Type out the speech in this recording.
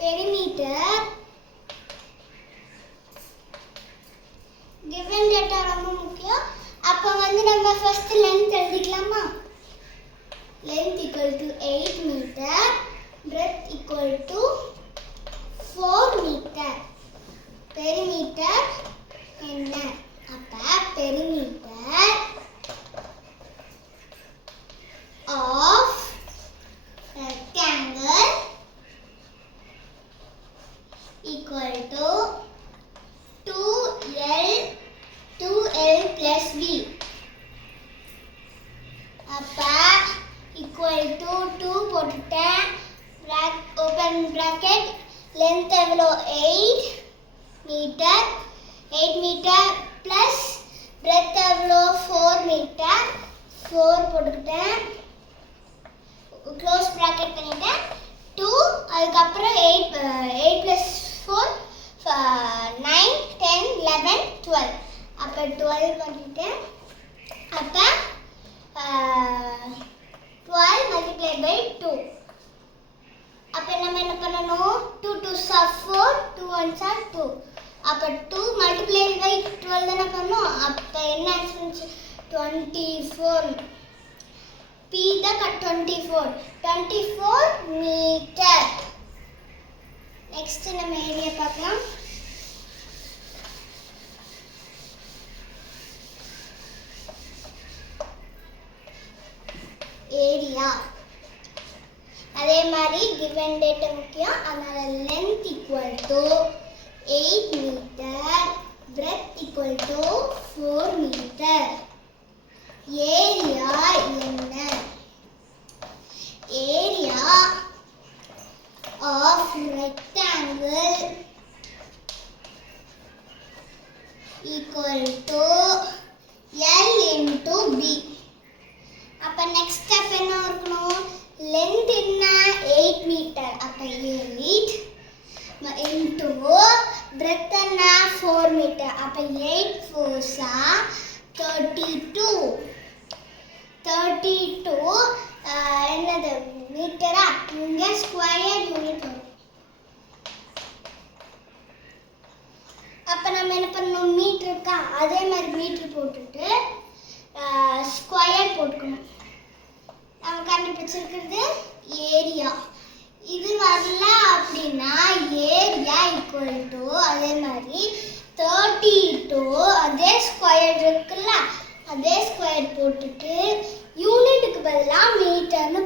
perimeter. Given data ரொம்ப முக்கியம். அப்ப நம்ம first length எழுதிக்கலாமா? Length equal to 8 meter, breadth equal to 4 meter. Perimeter என்ன? அப்ப perimeter of rectangle equal to 2L plus V. அப்ப equal to 2 போட்டுட்டேன். Open bracket. Length எவ்வளோ? 8 meter. 8 meter plus breadth எவ்வளோ? 4 meter. 4 போட்டுக்கிட்டேன். Close bracket பண்ணிட்டேன். 2 அதுக்கப்புறம் 8 plus 4 9 10 11 12. அப்ப 12 பண்ணிட்டேன். அப்ப 12 multiplied by 2. அப்ப நம்ம என்ன பண்ணணும்? 2 2s are 4, 2 1s are 2. அப்ப 2 multiplied by 12 தான பண்ணோம். அப்ப என்ன ஆச்சு? 24. P the 24 meter. Next நம்ம ஏரியா பார்க்கலாம். ஏரியா அதே மாதிரி given data முக்கியம். அதனால length equal to 8 meter, breadth equal to 4 meter. Area என்ன? Area of rectangle equal to L into B. அப்ப next step என்ன இருக்கணும்? length என்ன? 8 meter. அப்ப 8 into breadth என்ன? 4 meter. அப்ப 8 4s are 32. 32 என்னது? மீட்டரா? இங்க ஸ்கொயர் யூனிட் வரும். அப்ப நம்ம என்ன பண்ணணும்? மீட்டர் இருக்கா? அதே மாதிரி மீட்டர் போட்டுட்டு ஸ்கொயர் போட்டுக்கணும். நம்ம கண்டுபிடிச்சிருக்கிறது ஏரியா. இது வரல அப்படின்னா ஏரியா ஈக்குவல் டு அதே மாதிரி 32 அதே ஸ்கொயர் இருக்குல்ல, அதே ஸ்கொயர் போட்டுட்டு யூனிட்டுக்கு பதிலாக மீட்டர்னு